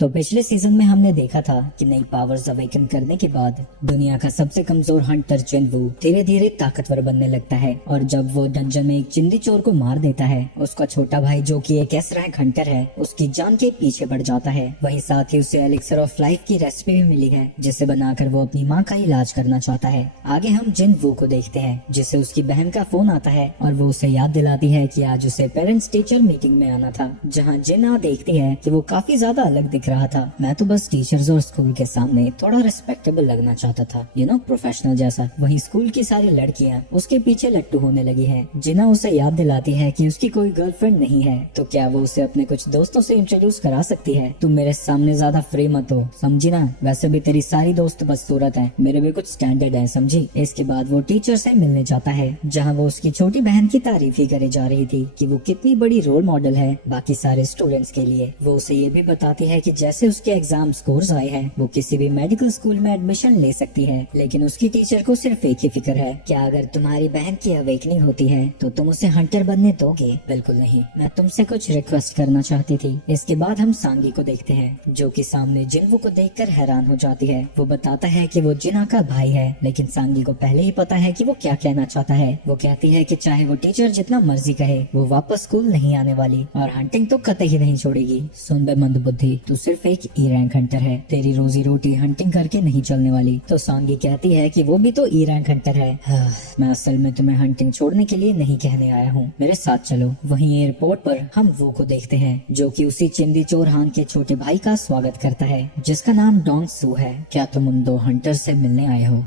तो पिछले सीजन में हमने देखा था कि नई पावर्स अवेकन करने के बाद दुनिया का सबसे कमजोर हंटर जिनवू धीरे धीरे ताकतवर बनने लगता है और जब वो डंजन में एक चिंदी चोर को मार देता है, उसका छोटा भाई जो कि एक एस रैंक हंटर है उसकी जान के पीछे बढ़ जाता है। वहीं साथ ही उसे एलिक्सर ऑफ लाइफ की रेसिपी भी मिली है जिसे बनाकर वो अपनी माँ का इलाज करना चाहता है। आगे हम जिनवू को देखते हैं जिसे उसकी बहन का फोन आता है और वो उसे याद दिलाती है कि आज उसे पेरेंट्स टीचर मीटिंग में आना था, जहाँ जिना देखती है कि वो काफी ज्यादा अलग दिख रहा था। मैं तो बस टीचर्स और स्कूल के सामने थोड़ा रिस्पेक्टेबल लगना चाहता था, प्रोफेशनल जैसा। वहीं स्कूल की सारी लड़कियां उसके पीछे लट्टू होने लगी हैं। जिना उसे याद दिलाती है कि उसकी कोई गर्लफ्रेंड नहीं है, तो क्या वो उसे अपने कुछ दोस्तों से इंट्रोड्यूस करा सकती है। तुम मेरे सामने ज्यादा फ्री मत हो, समझी ना। वैसे भी तेरी सारी दोस्त बदसूरत है, मेरे भी कुछ स्टैंडर्ड है, समझी। इसके बाद वो टीचर से मिलने जाता है जहाँ वो उसकी छोटी बहन की तारीफ ही करे जा रही थी कि वो कितनी बड़ी रोल मॉडल है बाकी सारे स्टूडेंट्स के लिए। वो उसे ये भी बताती है कि जैसे उसके एग्जाम स्कोर्स आए हैं वो किसी भी मेडिकल स्कूल में एडमिशन ले सकती है, लेकिन उसकी टीचर को सिर्फ एक ही फिक्र है, क्या अगर तुम्हारी बहन की अवेकनिंग होती है तो तुम उसे हंटर बनने दोगे। बिल्कुल नहीं, मैं तुमसे कुछ रिक्वेस्ट करना चाहती थी। इसके बाद हम सांगी को देखते हैं जो कि सामने जिनवू को देखकर हैरान हो जाती है। वो बताता है कि वो जिना का भाई है, लेकिन सांगी को पहले ही पता है कि वो क्या कहना चाहता है। वो कहती है कि चाहे वो टीचर जितना मर्जी कहे वो वापस स्कूल नहीं आने वाली और हंटिंग तो कतई ही नहीं छोड़ेगी। सुन बे मंदबुद्धि, तू सिर्फ एक ई रैंक हंटर है, तेरी रोजी रोटी हंटिंग करके नहीं चलने वाली। तो सांगी कहती है कि वो भी तो ई रैंक हंटर है। मैं असल में तुम्हें हंटिंग छोड़ने के लिए नहीं कहने आया हूँ, मेरे साथ चलो। वहीं एयरपोर्ट पर हम वो को देखते हैं जो कि उसी चिंदी चोर हान के छोटे भाई का स्वागत करता है जिसका नाम डोंग सू है। क्या तुम उन दो हंटर से मिलने आए हो?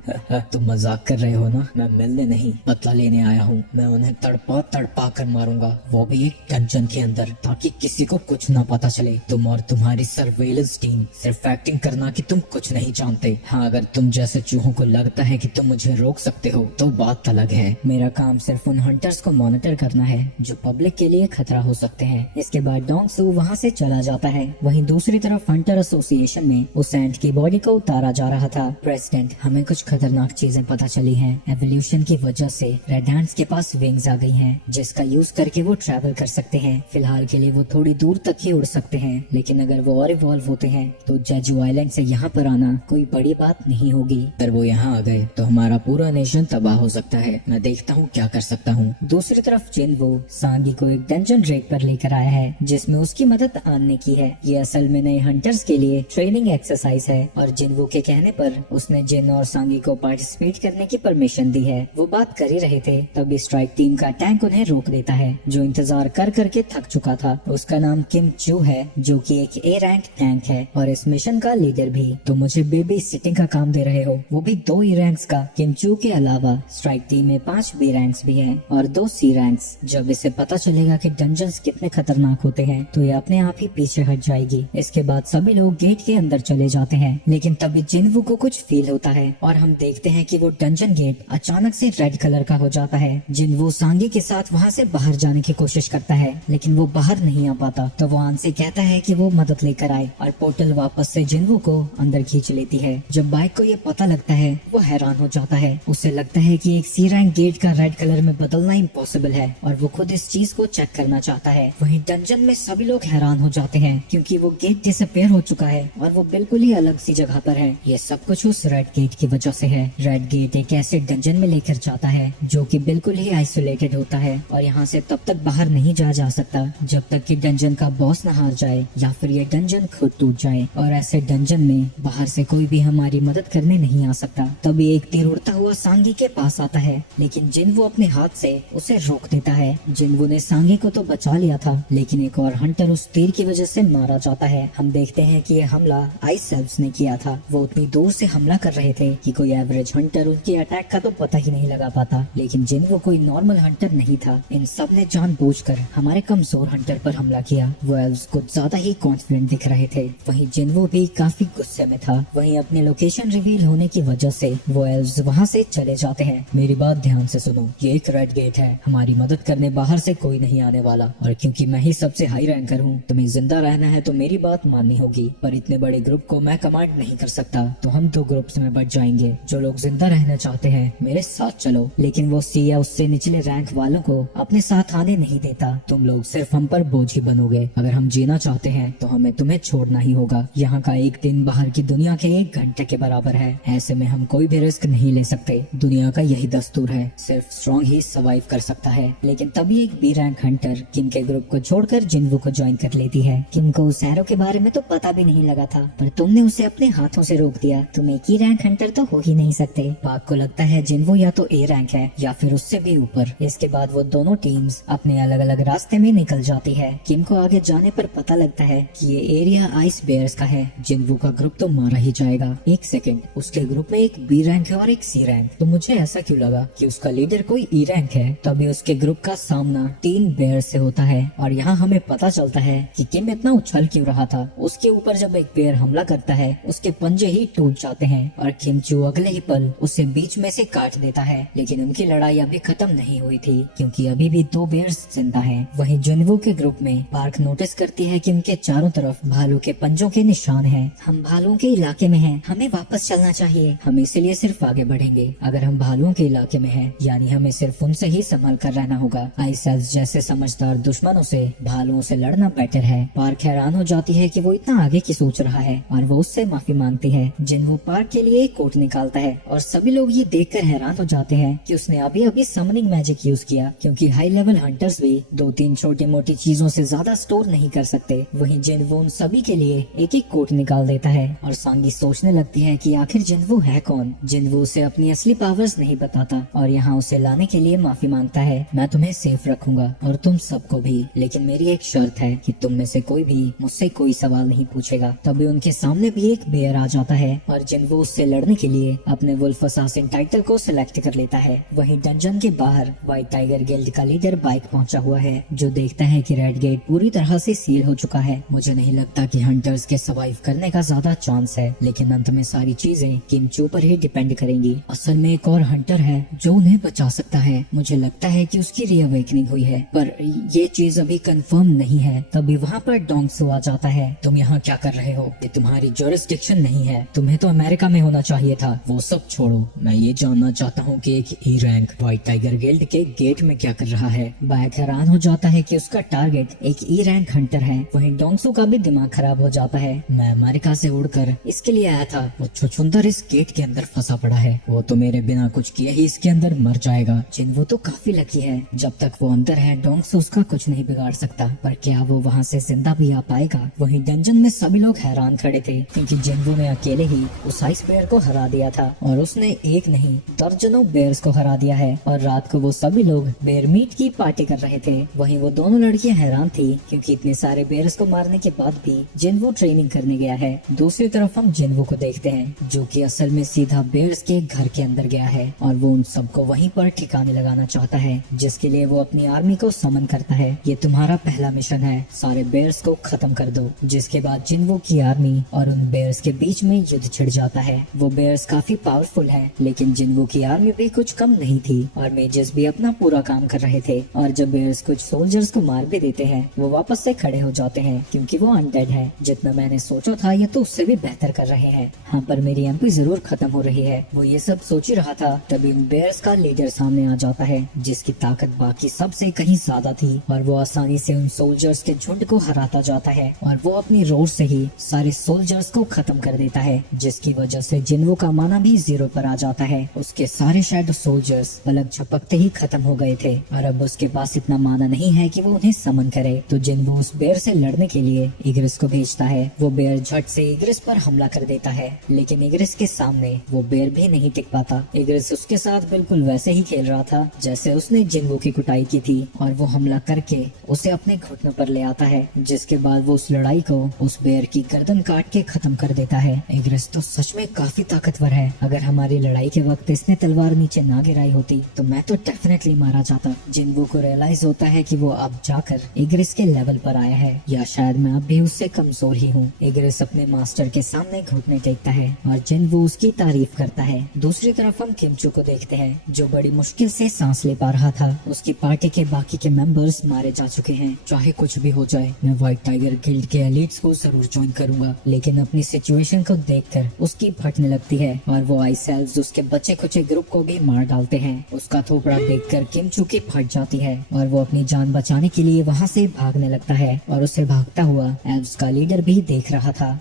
तुम मजाक कर रहे हो ना, मैं मिलने नहीं बदला लेने आया हूँ। मैं उन्हें तड़पा तड़पा कर मारूंगा, वो भी एक डंजन के अंदर, ताकि किसी को कुछ ना पता चले। तुम और तुम्हारी सर्वेलेंस टीम सिर्फ एक्टिंग करना कि तुम कुछ नहीं जानते। हाँ, अगर तुम जैसे चूहों को लगता है कि तुम मुझे रोक सकते हो तो बात अलग है। मेरा काम सिर्फ उन हंटर्स को मॉनिटर करना है जो पब्लिक के लिए खतरा हो सकते हैं। इसके बाद डोंग सू वहाँ से चला जाता है। वहीं दूसरी तरफ हंटर एसोसिएशन में उस एंट की बॉडी को उतारा जा रहा था। प्रेसिडेंट, हमें कुछ खतरनाक चीजें पता चली हैं। एवोल्यूशन की वजह से रेड हैंड्स के पास विंग्स आ गई हैं, जिसका यूज करके वो ट्रैवल कर सकते हैं। फिलहाल के लिए वो थोड़ी दूर तक ही उड़ सकते हैं, लेकिन अगर वो और इवॉल्व होते हैं तो जेजू आइलैंड से यहाँ पर आना कोई बड़ी बात नहीं होगी। अगर वो यहाँ आ गए तो हमारा पूरा नेशन तबाह हो सकता है। मैं देखता हूँ क्या कर सकता हूँ। दूसरी तरफ जिनवू सांगी को एक डंजन रेड पर लेकर आया है जिसमें उसकी मदद आने की है। ये असल में नए हंटर्स के लिए ट्रेनिंग एक्सरसाइज है और जिनवू के कहने पर उसने जिन और सांगी को पार्टिसिपेट करने की परमिशन दी है। वो बात कर ही रहे थे तभी स्ट्राइक टीम का टैंक उन्हें रोक देता है जो इंतजार कर करके थक चुका था। उसका नाम किम चू है जो कि एक ए रैंक टैंक है और इस मिशन का लीडर भी। तो मुझे बेबी सिटिंग का काम दे रहे हो, वो भी 2 ई रैंक्स का। किम चू के अलावा स्ट्राइक टीम में 5 बी रैंक्स भी हैं और 2 सी रैंक्स। जब इसे पता चलेगा कि डंजन्स कितने खतरनाक होते हैं तो ये अपने आप ही पीछे हट जाएगी। इसके बाद सभी लोग गेट के अंदर चले जाते हैं, लेकिन तभी जिनवू को कुछ फील होता है और हम देखते हैं कि वो डंजन गेट अचानक से रेड कलर का हो जाता है। जिनवू सांगी के साथ वहाँ से बाहर जाने की कोशिश करता है, लेकिन वो बाहर नहीं आ पाता। तो वो आन से कहता है कि वो मदद लेकर आए और पोर्टल वापस से जिनवू को अंदर खींच लेती है। जब बाइक को ये पता लगता है वो हैरान हो जाता है। उसे लगता है कि एक सी रैंक गेट का रेड कलर में बदलना इम्पॉसिबल है और वो खुद इस चीज को चेक करना चाहता है। वहीं डंजन में सभी लोग हैरान हो जाते हैं क्योंकि वो गेट डिसअपीयर हो चुका है और वो बिल्कुल ही अलग सी जगह पर है। ये सब कुछ उस रेड गेट की वजह से है। रेड गेट एक ऐसे डंजन में लेकर जाता है जो कि बिल्कुल ही आइसोलेटेड होता है और यहाँ से तब तक बाहर नहीं जा सकता जब तक कि डंजन का बॉस न हार जाए या फिर ये डंजन खुद टूट जाए। और ऐसे डंजन में बाहर से कोई भी हमारी मदद करने नहीं आ सकता। तभी एक तीर उड़ता हुआ सांगी के पास आता है, लेकिन जिनवू अपने हाथ से उसे रोक देता है। जिनवू ने सांगी को तो बचा लिया था, लेकिन एक और हंटर उस तीर की वजह से मारा जाता है। हम देखते हैं कि ये हमला आइस सेल्व्स ने किया था। वो उतनी दूर से हमला कर रहे थे कि कोई एवरेज हंटर उनके अटैक का तो पता ही नहीं लगा पाता, लेकिन जिनवू कोई नॉर्मल हंटर नहीं था। इन सब ने जानबूझकर हमारे कमजोर हंटर पर हमला किया। वो एल्व्स कुछ ज्यादा ही कॉन्फिडेंट दिख रहे थे। वहीं जिनवू भी काफी गुस्से में था। वहीं अपनी लोकेशन रिवील होने की वजह से वो एल्व्स वहाँ से चले जाते हैं। मेरी बात ध्यान से सुनो, ये एक रेड गेट है, हमारी मदद करने बाहर से कोई नहीं आने वाला। और क्योंकि मैं ही सबसे हाई रैंकर हूँ, तुम्हें जिंदा रहना है तो मेरी बात माननी होगी। पर इतने बड़े ग्रुप को मैं कमांड नहीं कर सकता, तो हम 2 ग्रुप्स में बट जाएंगे। जो लोग जिंदा रहना चाहते हैं मेरे साथ चलो। लेकिन वो सी या उससे निचले रैंक वालों को अपने साथ आने नहीं देता। तुम लोग सिर्फ हम पर बोझ ही बनोगे। अगर हम जीना चाहते हैं तो हमें तुम्हें तुम्हें छोड़ना ही होगा। यहाँ का एक दिन बाहर की दुनिया के 1 घंटे के बराबर है। ऐसे में हम कोई भी रिस्क नहीं ले सकते। दुनिया का यही दस्तूर है, सिर्फ स्ट्रॉन्ग ही सर्वाइव कर सकता है। लेकिन तभी एक बी रैंक हंटर किम के ग्रुप को छोड़कर जिन्वू को ज्वाइन कर लेती है। किम को उस एरो के बारे में तो पता भी नहीं लगा था, पर तुमने उसे अपने हाथों से रोक दिया। तुम एक ही रैंक हंटर तो हो ही नहीं सकते। पाक को लगता है जिन्वू या तो ए रैंक है या फिर उससे भी ऊपर। इसके बाद वो दोनों टीम्स अपने अलग अलग रास्ते में निकल जाती है। किम को आगे जाने पर पता लगता है कि ये एरिया आइस बेयर्स का है। जिन्वू का ग्रुप तो मारा ही जाएगा। एक सेकंड, उसके ग्रुप में एक बी रैंक है और एक सी रैंक। तो मुझे ऐसा क्यों लगा कि उसका लीडर कोई ई रैंक है। तभी उसके ग्रुप का सामना 3 बेयर से होता है और यहाँ हमें पता चलता है कि किम इतना उछल क्यों रहा था। उसके ऊपर जब एक बेयर हमला करता है उसके पंजे ही टूट जाते हैं और किमचू अगले ही पल उसे बीच में से काट देता है। लेकिन उनकी लड़ाई अभी खत्म नहीं हुई थी क्योंकि अभी भी 2 बेयर्स जिंदा हैं। वहीं जिन्वू के ग्रुप में पार्क नोटिस करती है कि उनके चारों तरफ भालू के पंजों के निशान हैं। हम भालुओं के इलाके में हैं, हमें वापस चलना चाहिए। हम इसीलिए सिर्फ आगे बढ़ेंगे। अगर हम भालुओं के इलाके में हैं, यानी हमें सिर्फ उनसे ही संभल कर रहना होगा। आइसेल्स जैसे समझदार दुश्मनों से भालुओं से लड़ना बेटर है। पार्क हैरान हो जाती है कि वो इतना आगे की सोच रहा है और वो उससे माफी मांगती है। जिन्वू पार्क के लिए एक कोट निकालता है और सभी लोग ये देखकर हैरान हो जाते हैं कि उसने अभी अभी समनिंग मैजिक यूज किया, क्योंकि हाई लेवल हंटर्स भी 2-3 छोटी मोटी चीजों से ज्यादा स्टोर नहीं कर सकते। वहीं जिन्वू उन सभी के लिए एक एक कोट निकाल देता है और सांगी सोचने लगती है कि आखिर जिन्वू है कौन। जिन्वू उसे अपनी असली पावर्स नहीं बताता और यहाँ उसे लाने के लिए माफी मांगता है। मैं तुम्हें सेफ रखूंगा और तुम सबको भी, लेकिन मेरी एक शर्त है कि तुम में से कोई भी मुझसे कोई सवाल नहीं पूछेगा। तभी उनके सामने भी एक बेयर आ जाता है और जिन्वू उससे लड़ने के लिए अपने वुल्फ असासिन टाइटल को सिलेक्ट कर लेता है। वहीं डंजन के बाहर व्हाइट टाइगर गिल्ड का लीडर बाइक पहुंचा हुआ है, जो देखता है कि रेड गेट पूरी तरह से सील हो चुका है। मुझे नहीं लगता कि हंटर्स के सर्वाइव करने का ज्यादा चांस है, लेकिन अंत में सारी चीजें किमचू पर ही डिपेंड करेंगी। असल में एक और हंटर है जो उन्हें बचा सकता है। मुझे लगता है कि उसकी रीअवेकनिंग हुई है, पर ये चीज अभी कंफर्म नहीं है। तभी वहाँ पर डोंगसू आ जाता है। तुम यहाँ क्या कर रहे हो? ये तुम्हारी जुरिस्डिक्शन नहीं है, तुम्हें तो अमेरिका में होना चाहिए था। वो सब छोड़ो, मैं ये जानना चाहता हूँ कि एक E rank white tiger guild के गेट में क्या कर रहा है। बाइक हैरान हो जाता है कि उसका टारगेट एक ई रैंक हंटर है। वहीं डोंगसू का भी दिमाग खराब हो जाता है। मैं अमेरिका से उड़कर इसके लिए आया था। वो छुछुंदर इस गेट के अंदर फंसा पड़ा है। वो तो मेरे बिना कुछ किए ही इसके अंदर मर जाएगा। जिन्वू तो काफी लकी है, जब तक वो अंदर है डोंगसू उसका कुछ नहीं बिगाड़ सकता। पर क्या वो वहाँ से जिंदा भी आ पाएगा? वहीं डंजन में सभी लोग हैरान खड़े थे क्योंकि जिन्वू ने अकेले ही उस आइस बेयर को हरा दिया था और उसने एक नहीं दर्जनों बेयर्स को हरा दिया है। और रात को वो सभी लोग बेयर मीट की पार्टी कर रहे थे। वहीं वो दोनों लड़कियां हैरान थी क्योंकि इतने सारे बेयर्स को मारने के बाद भी जिन्वू ट्रेनिंग करने गया है। दूसरी तरफ हम जिन्वू को देखते हैं जो कि असल में सीधा बेयर्स के घर के अंदर गया है और वो उन सबको वहीं पर ठिकाने लगाना चाहता है, जिसके लिए वो अपनी आर्मी को समन करता है। ये तुम्हारा पहला मिशन है, सारे बेयर्स को खत्म कर दो। जिसके बाद जिन्वू की आर्मी और उन बेयर्स के बीच में युद्ध छिड़ जाता है। वो बेयर्स काफी पावरफुल है, लेकिन जिन्वू की आर्मी भी कुछ कम नहीं थी और मेजर्स भी अपना पूरा काम कर रहे थे। और जब बेयर्स कुछ सोल्जर्स को मार भी देते हैं, वो वापस से खड़े हो जाते हैं क्योंकि वो अनडेड है। जितना मैंने सोचा था ये तो उससे भी बेहतर कर रहे हैं। हाँ, पर मेरी एमपी जरूर खत्म हो रही है। वो ये सब सोच ही रहा था, तभी उन बेयर्स का लीडर सामने आ जाता है जिसकी ताकत बाकी सबसे कहीं ज्यादा थी और वो आसानी से उन सोल्जर्स के झुंड को हराता जाता है और वो अपनी रोर से ही सारे सोल्जर्स को खत्म कर देता है, जिसकी वजह से जिन्वू का माना भी 0 पर आ जाता है। उसके सारे शैडो सोल्जर्स पलक झपकते ही खत्म हो गए थे और अब उसके पास इतना माना नहीं है कि वो उन्हें समन करे। तो जिन्वू उस बेयर से लड़ने के लिए इग्रिस को भेजता है। वो बेयर झट से इग्रिस पर हमला कर देता है, लेकिन इग्रिस के सामने वो बेयर भी नहीं टिक पाता। इग्रिस उसके साथ बिल्कुल वैसे ही खेल रहा था जैसे उसने जिन्वू की कुटाई की थी और वो हमला करके उसे अपने घुटनों पर ले आता है, जिसके बाद वो उस लड़ाई को उस बेयर की गर्दन काट के खत्म कर देता है। इग्रिस तो सच में काफी ताकतवर है। अगर हमारी लड़ाई के वक्त इसने तलवार नीचे ना गिराई होती तो मैं तो डेफिनेटली मारा जाता। जिन्वू को रियलाइज होता है कि वो अब जाकर इग्रिस के लेवल पर आया है, या शायद मैं अब भी उससे कमजोर ही हूँ। इग्रिस अपने मास्टर के सामने घुटने टेकता है और जिन्वू उसकी तारीफ करता है। दूसरी तरफ हम किमचू को देखते हैं जो बड़ी मुश्किल से सांस ले पा रहा था। उसकी पार्टी के बाकी के मेंबर्स मारे जा चुके हैं। चाहे कुछ भी हो जाए, मैं व्हाइट टाइगर गिल्ड के एलिट्स को जरूर ज्वाइन करूंगा। लेकिन अपनी सिचुएशन को देखकर उसकी फटने लगती है और वो आइसेल्स उसके बचे खुचे ग्रुप को भी मार डालते हैं। उसका थोपड़ा देखकर किमचू की फट जाती है और वो अपनी जान बचाने के लिए वहाँ से भागने लगता है और उसे भागता हुआ उसका लीडर भी देख रहा था।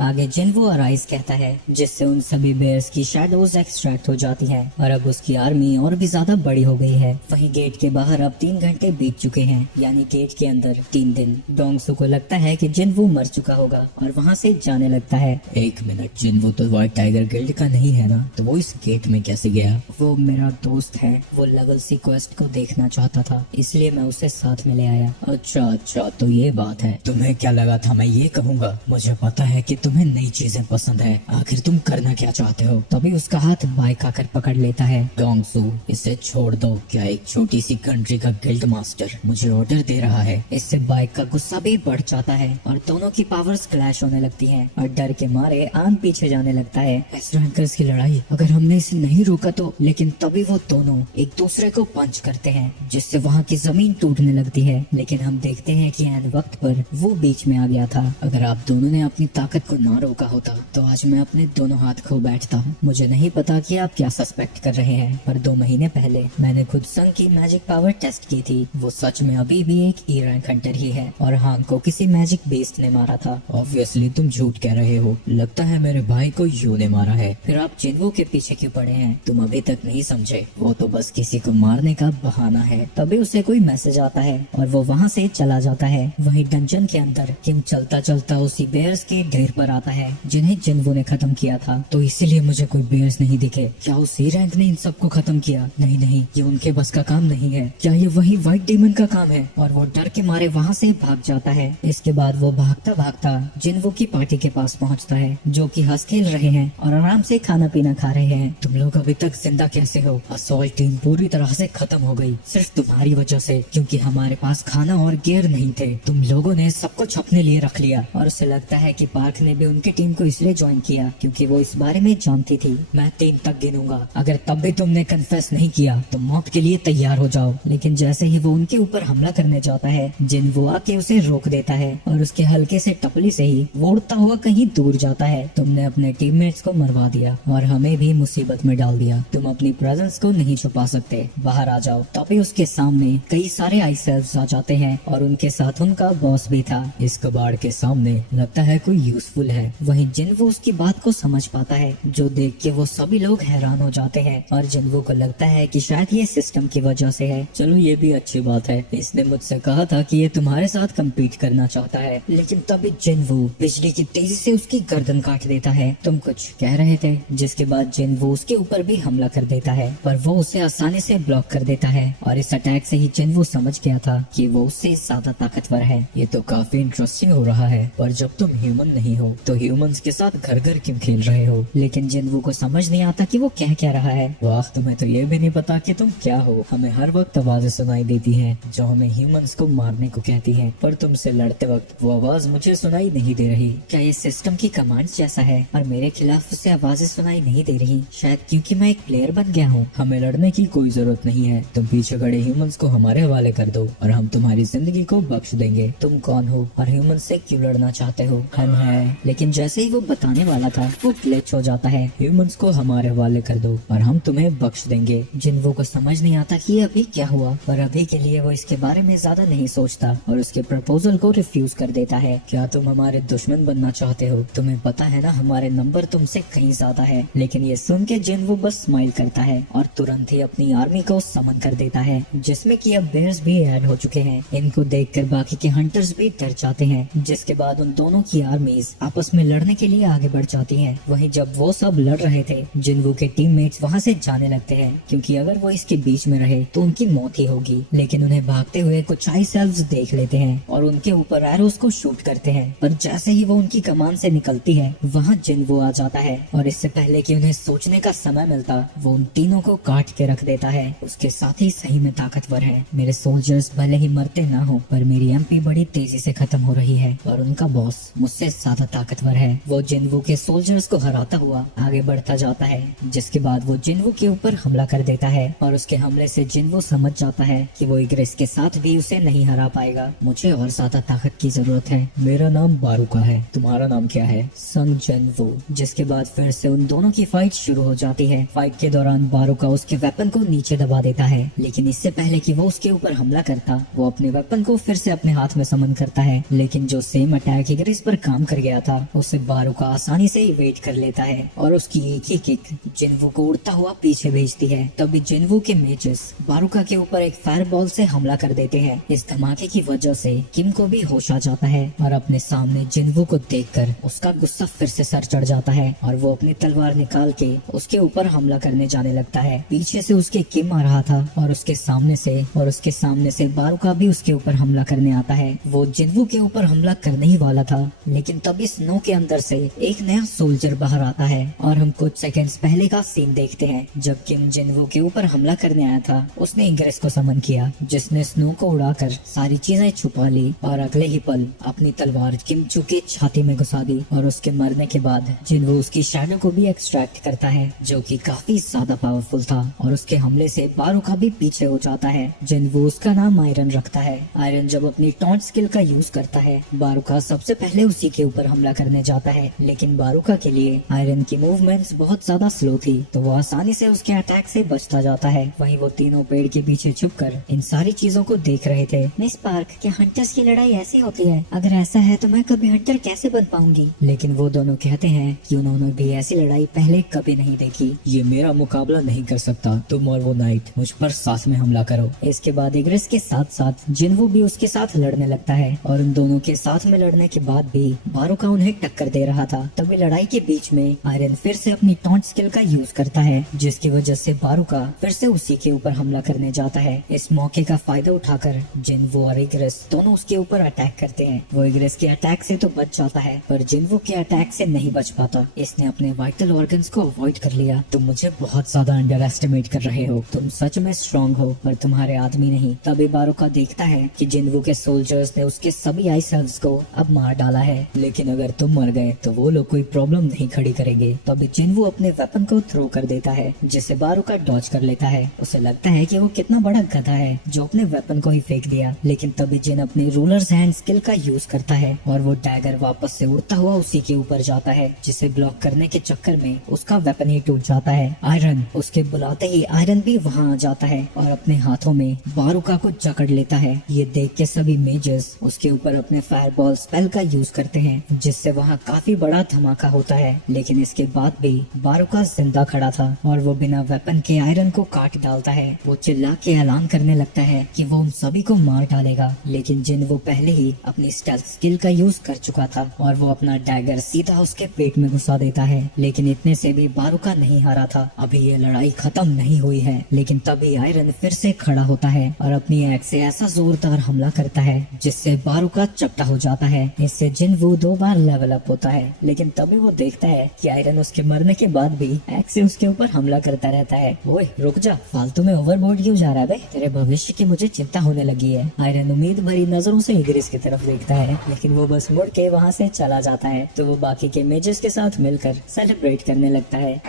आगे जिनवो अराइज कहता है, जिससे उन सभी बेयर्स की शैडोज एक्सट्रैक्ट हो जाती हैं और अब उसकी आर्मी और भी ज्यादा बड़ी हो गई है। वहीं गेट के बाहर अब 3 घंटे बीत चुके हैं, यानी गेट के अंदर 3 दिन। डोंगसू को लगता है कि जिनवो मर चुका होगा और वहाँ से जाने लगता है। एक मिनट, जिनवो तो व्हाइट टाइगर गिल्ड का नहीं है ना, तो वो इस गेट में कैसे गया? वो मेरा दोस्त है, वो लेवल सी क्वेस्ट को देखना चाहता था, इसलिए मैं उसे साथ में ले आया। अच्छा, तो ये बात है। तुम्हें क्या लगा था मैं ये कहूँगा? मुझे पता है कि तुम्हें नई चीजें पसंद है। आखिर तुम करना क्या चाहते हो? तभी उसका हाथ बाइक आकर पकड़ लेता है। डोंगसू, इसे छोड़ दो। क्या एक छोटी सी कंट्री का गिल्ड मास्टर मुझे ऑर्डर दे रहा है? इससे बाइक का गुस्सा भी बढ़ जाता है और दोनों की पावर्स क्लैश होने लगती हैं और डर के मारे आन पीछे जाने लगता है। एस रैंकर्स की लड़ाई, अगर हमने इसे नहीं रोका तो। लेकिन तभी वो दोनों एक दूसरे को पंच करते हैं, जिससे वहाँ की जमीन टूटने लगती है। लेकिन हम देखते हैं कि ऐन वक्त पर वो बीच में आ गया था। अगर आप दोनों ने अपनी ताकत को ना रोका होता तो आज मैं अपने दोनों हाथ खो बैठता। मुझे नहीं पता कि आप क्या सस्पेक्ट कर रहे हैं, पर 2 महीने पहले मैंने खुद संग की मैजिक पावर टेस्ट की थी। वो सच में अभी भी एक ई रैंक हंटर ही है और हांग को किसी मैजिक बेस्ट ने मारा था। ऑब्वियसली तुम झूठ कह रहे हो। लगता है मेरे भाई को यू ने मारा है। फिर आप जिनवो के पीछे क्यों पड़े हैं? तुम अभी तक नहीं समझे, वो तो बस किसी को मारने का बहाना है। तभी उसे कोई मैसेज आता है और वो वहाँ से चला जाता है। वहीं डंजन के अंदर किम चलता चलता उसी बेयर्स के ढेर पर आता है जिन्हें जिनवो ने खत्म किया था। तो इसीलिए मुझे कोई बेयर्स नहीं दिखे। क्या उस सी रैंक ने इन सबको खत्म किया? नहीं, ये उनके बस का काम नहीं है। क्या ये वही व्हाइट डेमन का काम है? और वो डर के मारे वहाँ से भाग जाता है। इसके बाद वो भागता भागता जिनवो की पार्टी के पास पहुँचता है, जो कि हंस खेल रहे हैं और आराम से खाना पीना खा रहे हैं। तुम लोग अभी तक जिंदा कैसे हो? असॉल्ट टीम पूरी तरह से खत्म हो गई, सिर्फ तुम्हारी वजह से, क्योंकि हमारे पास खाना और गियर नहीं थे। तुम लोगों ने सब कुछ अपने लिए रख लिया। और उसे लगता है कि पार्क ने भी उनकी टीम को इसलिए ज्वाइन किया क्योंकि वो इस बारे में जानती थी। मैं 3 तक गिनूंगा, अगर तब भी तुमने कन्फेस नहीं किया तो मौत के लिए तैयार हो जाओ। लेकिन जैसे ही वो उनके ऊपर हमला करने जाता है, जिनवो आके उसे रोक देता है और उसके हल्के से टपली से ही वो उड़ता हुआ कहीं दूर जाता है। तुमने अपने टीममेट्स को मरवा दिया और हमें भी मुसीबत में डाल दिया। तुम अपनी प्रेजेंस को नहीं छुपा सकते, बाहर आ जाओ। तभी उसके सामने कई सारे आइस एल्व्स आ जाते हैं और उनके साथ उनका बॉस भी था। इस कबाड़ के सामने लगता है कोई यूजफुल है। वहीं जिनवो उसकी बात को समझ पाता है, जो देख के वो सभी लोग हैरान हो जाते हैं और जिनवो को लगता है कि शायद ये सिस्टम की वजह से है। चलो ये भी अच्छी बात है, इसने मुझसे कहा था कि ये तुम्हारे साथ कम्पीट करना चाहता है। लेकिन तभी जिनवो बिजली की तेजी से उसकी गर्दन काट देता है। तुम कुछ कह रहे थे? जिसके बाद जिनवो उसके ऊपर भी हमला कर देता है, पर वो उसे आसानी से ब्लॉक कर देता है और इस अटैक से ही जिनवो समझ गया था कि वो उससे ज्यादा ताकतवर है। ये तो काफी इंटरेस्टिंग हो रहा है, पर जब तुम ह्यूमन नहीं हो तो ह्यूमंस के साथ घर घर क्यों खेल रहे हो? लेकिन जिनवो को समझ नहीं आता कि वो कह क्या रहा है। वाह, तुम्हें तो ये भी नहीं पता कि तुम क्या हो। हमें हर वक्त आवाजें सुनाई देती हैं जो हमें ह्यूमंस को मारने को कहती हैं, पर तुमसे लड़ते वक्त वो आवाज मुझे सुनाई नहीं दे रही। क्या ये सिस्टम की कमांड्स जैसा है और मेरे खिलाफ उसे आवाजें सुनाई नहीं दे रही? शायद क्योंकि मैं एक प्लेयर बन गया हूँ। हमें लड़ने की कोई जरूरत नहीं है। तुम पीछे खड़े ह्यूमंस को हमारे हवाले कर दो और हम तुम्हारी जिंदगी को बख्श देंगे। तुम कौन हो और ह्यूमन से क्यों लड़ना चाहते हो? हम हैं। लेकिन जैसे ही वो बताने वाला था, वो ग्लिच हो जाता है। ह्यूमंस को हमारे हवाले कर दो और हम तुम्हें बख्श देंगे। जिनवो को समझ नहीं आता कि अभी क्या हुआ, पर अभी के लिए वो इसके बारे में ज्यादा नहीं सोचता और उसके प्रपोजल को रिफ्यूज कर देता है। क्या तुम हमारे दुश्मन बनना चाहते हो? तुम्हें पता है ना हमारे नंबर तुमसे कहीं ज्यादा है। लेकिन ये सुन के जिनवो बस स्माइल करता है और तुरंत ही अपनी आर्मी को समन कर देता है, जिसमें कि अब बेयर्स भी ऐड हो चुके हैं। इनको देखकर बाकी के हंटर्स भी डर जाते हैं, जिसके बाद उन दोनों की आर्मीज आपस में लड़ने के लिए आगे बढ़ जाती हैं। वहीं जब वो सब लड़ रहे थे, जिनवो के टीममेट्स वहाँ से जाने लगते हैं, क्योंकि अगर वो इसके बीच में रहे तो उनकी मौत ही होगी। लेकिन उन्हें भागते हुए कुछ आइस एल्व्स देख लेते हैं और उनके ऊपर एरोस को शूट करते हैं, पर जैसे ही वो उनकी कमान से निकलती है, वहाँ जिनवो आ जाता है और इससे पहले कि उन्हें सोचने का समय मिलता, वो उन तीनों को काट के रख देता है। उसके साथ ही सही में ताकतवर है। मेरे सोल्जर्स भले ही मरते ना हो, पर मेरी एमपी बड़ी तेजी से खत्म हो रही है और उनका बॉस मुझसे ज्यादा ताकतवर है। वो जिनवू के सोल्जर्स को हराता हुआ आगे बढ़ता जाता है, जिसके बाद वो जिनवू के ऊपर हमला कर देता है और उसके हमले से जिनवू समझ जाता है कि वो इग्रेस के साथ भी उसे नहीं हरा पाएगा। मुझे और ज्यादा ताकत की जरूरत है। मेरा नाम बारूका है, तुम्हारा नाम क्या है? संग जिनवू। जिसके बाद फिर से उन दोनों की फाइट शुरू हो जाती है। फाइट के दौरान बारूका उसके वेपन को नीचे दबा देता है, लेकिन इससे पहले कि वो उसके ऊपर हमला करता, वो अपने वेपन को फिर से अपने हाथ में समन करता है। लेकिन जो सेम अटैक इग्रेस पर काम कर गया था, उसे बारूका आसानी से इवेट कर लेता है और उसकी एक ही किक जिनवू को उड़ता हुआ पीछे भेजती है। तभी जिनवू के मेजेस बारूका के ऊपर एक फायर बॉल से हमला कर देते हैं। इस धमाके की वजह से किम को भी होश आ जाता है और अपने सामने जिनवू को देखकर उसका गुस्सा फिर से सर चढ़ जाता है और वो अपनी तलवार निकाल के उसके ऊपर हमला करने जाने लगता है। पीछे से उसके किम आ रहा था और उसके सामने से बारूका भी उसके ऊपर हमला करने आता है। वो जिनवू के ऊपर हमला करने ही वाला था, लेकिन तभी स्नो के अंदर से एक नया सोल्जर बाहर आता है और हम कुछ सेकंड्स पहले का सीन देखते हैं। जब किम जिनवू के ऊपर हमला करने आया था, उसने इग्रेस को समन किया, जिसने स्नो को उड़ाकर सारी चीजें छुपा ली और अगले ही पल अपनी तलवार किमचू की छाती में घुसा दी और उसके मरने के बाद जिनवू उसकी शैडो को भी एक्सट्रैक्ट करता है, जो कि काफी ज्यादा पावरफुल था और उसके हमले से बारूका भी पीछे हो जाता है। जिनवू उसका नाम आयरन रखता है। आयरन जब अपनी टॉन्ट स्किल का यूज करता है, बारूका सबसे पहले उसी के ऊपर हमला करने जाता है, लेकिन बारूका के लिए आयरन की मूवमेंट्स बहुत ज्यादा स्लो थी, तो वो आसानी से उसके अटैक से बचता जाता है। वहीं वो तीनों पेड़ के पीछे छुपकर इन सारी चीजों को देख रहे थे। मिस पार्क, क्या हंटर्स की लड़ाई ऐसी होती है? अगर ऐसा है तो मैं कभी हंटर कैसे बन पाऊंगी? लेकिन वो दोनों कहते हैं कि उन्होंने भी ऐसी लड़ाई पहले कभी नहीं देखी। ये मेरा मुकाबला नहीं कर सकता, तुम और वो नाइट मुझ पर साथ में हमला करो। इसके बाद इग्रेस के साथ साथ जिनवू भी उसके साथ लड़ने लगता है और उन दोनों के साथ में लड़ने के बाद भी बारूका उन्हें टक्कर दे रहा था। तभी लड़ाई के बीच में आयरन फिर से अपनी टॉन्ट स्किल का यूज करता है, जिसकी वजह से बारूका फिर से उसी के ऊपर हमला करने जाता है। इस मौके का फायदा उठाकर जिनवू और इग्रेस दोनों उसके ऊपर अटैक करते हैं। वो इग्रेस के अटैक से तो बच जाता है, पर जिनवू के अटैक से नहीं बच पाता। इसने अपने वाइटल ऑर्गन्स को अवॉइड कर लिया। तुम मुझे बहुत ज्यादा अंडर एस्टिमेट कर रहे हो। तुम सच में स्ट्रॉन्ग हो, पर तुम्हारे आदमी नहीं। तभी बारूका देखता है कि जिनवू के सोल्जर्स ने उसके सभी आइस एल्व्स को अब मार डाला है, लेकिन अगर तुम मर गए तो वो लोग कोई प्रॉब्लम नहीं खड़ी करेंगे। तभी जिनवू अपने वेपन को थ्रो कर देता है, जिसे बारूका डॉज कर लेता है। उसे लगता है कि वो कितना बड़ा गधा है जो अपने वेपन को ही फेंक दिया, लेकिन तभी जिन अपनी रूलर्स हैंड स्किल का यूज करता है और वो डैगर वापस से उड़ता हुआ उसी के ऊपर जाता है, जिसे ब्लॉक करने के चक्कर में उसका वेपन ही टूट जाता है। आयरन उसके बुलाते ही आयरन भी वहाँ आ जाता है और अपने हाथों में बारूका को जकड़ लेता है। ये देख के सभी मेजर्स उसके ऊपर अपने फायरबॉल स्पेल का यूज करते हैं, जिससे वहाँ काफी बड़ा धमाका होता है। लेकिन इसके बाद भी बारूका जिंदा खड़ा था और वो बिना वेपन के आयरन को काट डालता है। वो चिल्ला के ऐलान करने लगता है कि वो उन सभी को मार डालेगा, लेकिन जिनवू पहले ही अपनी स्टेल्थ स्किल का यूज कर चुका था और वो अपना डैगर सीधा उसके पेट में घुसा देता है। लेकिन इतने से भी बारूका नहीं हारा था। अभी ये लड़ाई खत्म नहीं हुई है, लेकिन तभी आयरन फिर से खड़ा होता है और अपनी एक्स से ऐसा जोरदार हमला करता है जिससे बारूका चपटा हो जाता है। इससे जिनवू 2 बार लेवल अप होता है, लेकिन तभी वो देखता है कि आयरन उसके मरने के बाद भी एक्स से उसके ऊपर हमला करता रहता है। ओए रुक जा, फालतू में ओवरबोर्ड क्यों जा रहा है बे? तेरे भविष्य की मुझे चिंता होने लगी है। आयरन उम्मीद भरी नजरों से इग्रेस की तरफ देखता है, लेकिन वो बस मुड़ के वहाँ से चला जाता है। तो वो बाकी के मेजर्स के साथ मिलकर सेलिब्रेट करने लगता है।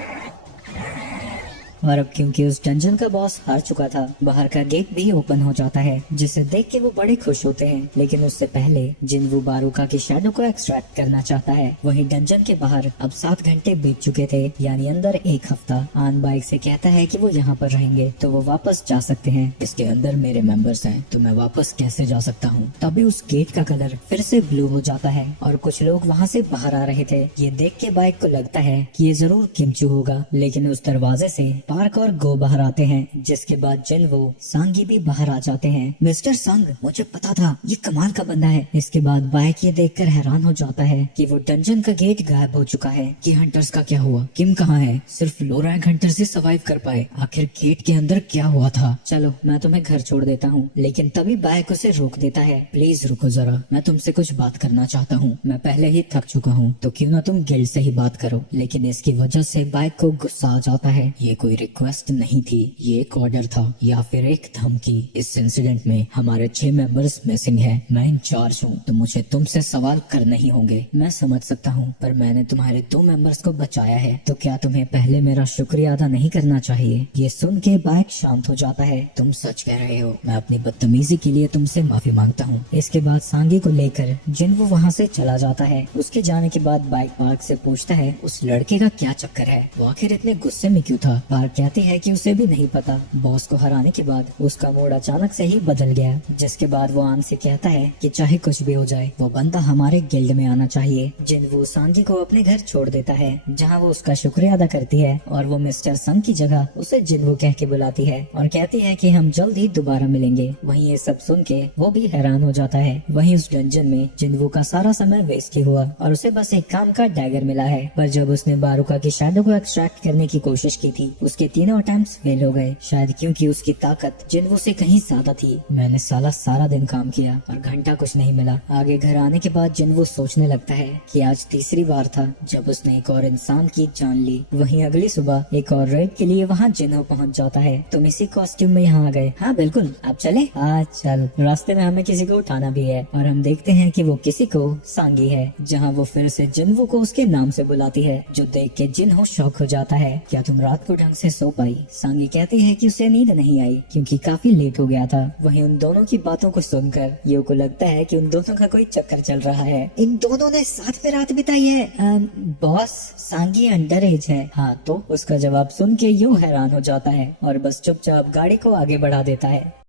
और अब क्योंकि उस डंजन का बॉस हार चुका था, बाहर का गेट भी ओपन हो जाता है, जिसे देख के वो बड़े खुश होते हैं। लेकिन उससे पहले जिनवू बारूका की शैडो को एक्सट्रैक्ट करना चाहता है। वहीं डंजन के बाहर अब 7 घंटे बीत चुके थे, यानी अंदर 1 हफ्ता। आन बाइक से कहता है कि वो यहाँ पर रहेंगे तो वो वापस जा सकते हैं। इसके अंदर मेरे मेंबर्स हैं, तो मैं वापस कैसे जा सकता हूँ? तभी उस गेट का कलर फिर से ब्लू हो जाता है और कुछ लोग वहाँ से बाहर आ रहे थे। ये देख के बाइक को लगता है कि ये जरूर किमचू होगा, लेकिन उस दरवाजे से पार्क और गो बाहर आते हैं, जिसके बाद जिनवू सांगी भी बाहर आ जाते हैं। मिस्टर संग, मुझे पता था ये कमाल का बंदा है। इसके बाद बाइक ये देखकर हैरान हो जाता है कि वो डंजन का गेट गायब हो चुका है। कि हंटर्स का क्या हुआ? किम कहाँ है? सिर्फ लोरैंग हंटर से सर्वाइव कर पाए। आखिर गेट के अंदर क्या हुआ था? चलो मैं तुम्हें घर छोड़ देता हूँ। लेकिन तभी बाइक उसे रोक देता है। प्लीज रुको जरा, मैं तुमसे कुछ बात करना चाहता हूँ। मैं पहले ही थक चुका हूँ, तो क्यों ना तुम गिल्ड से ही बात करो। लेकिन इसकी वजह से बाइक को गुस्सा आ जाता है। ये कोई रिक्वेस्ट नहीं थी, ये एक ऑर्डर था या फिर एक धमकी। इस इंसिडेंट में हमारे 6 मेंबर्स मिसिंग है। मैं इंचार्ज हूँ तो मुझे तुमसे सवाल करने ही होंगे। मैं समझ सकता हूँ, पर मैंने तुम्हारे 2 मेंबर्स को बचाया है, तो क्या तुम्हें पहले मेरा शुक्रिया अदा नहीं करना चाहिए? ये सुन के बाइक शांत हो जाता है। तुम सच कह रहे हो, मैं अपनी बदतमीजी के लिए तुमसे माफी मांगता हूँ। इसके बाद सांगी को लेकर जिन्वो वहाँ से चला जाता है। उसके जाने के बाद बाइक पार्क से पूछता है उस लड़के का क्या चक्कर है, वो आखिर इतने गुस्से में क्यों था। पार्क कहती है कि उसे भी नहीं पता। बॉस को हराने के बाद उसका मूड अचानक से ही बदल गया, जिसके बाद वो आन से कहता है कि चाहे कुछ भी हो जाए वो बंदा हमारे गिल्ड में आना चाहिए। जिन्वो सांगी को अपने घर छोड़ देता है, जहाँ वो उसका शुक्रिया अदा करती है और वो मिस्टर संग की जगह उसे जिन्वो कह के बुलाती है और कहती है कि हम जल्द ही दोबारा मिलेंगे। वहीं ये सब सुन के वो भी हैरान हो जाता है। वहीं उस डंजन में जिन्वो का सारा समय वेस्ट ही हुआ और उसे बस एक काम का डैगर मिला है, पर जब उसने बारुका की शैडो को एक्सट्रैक्ट करने की कोशिश की थी उसके तीनों अटेम्प्ट्स फेल हो गए, शायद क्योंकि उसकी ताकत जिन्वो से कहीं ज्यादा थी। मैंने सारा दिन काम किया और घंटा कुछ नहीं मिला। आगे घर आने के बाद जिन्वो सोचने लगता है कि आज तीसरी बार था जब उसने एक और इंसान की जान ली। वहीं अगली सुबह एक और रेड के लिए वहाँ जिन्हो पहुँच जाता है। तुम इसी कॉस्ट्यूम में यहाँ आ गए? हाँ बिल्कुल, आप चले? हाँ चल। रास्ते में हमें किसी को उठाना भी है और हम देखते हैं कि वो किसी को सांगी है, जहाँ वो फिर से जिन्वो को उसके नाम से बुलाती है, जो देख के जिन्हो शॉक हो जाता है। क्या तुम रात को ढंग से सो पाई? सांगी कहती है कि उसे नींद नहीं आई क्योंकि काफी लेट हो गया था। वहीं उन दोनों की बातों को सुनकर यो को लगता है कि उन दोनों का कोई चक्कर चल रहा है। इन दोनों ने साथ में रात बिताई है। बॉस, सांगी अंडर एज है। हाँ तो? उसका जवाब सुन के यो हैरान हो जाता है और बस चुपचाप गाड़ी को आगे बढ़ा देता है।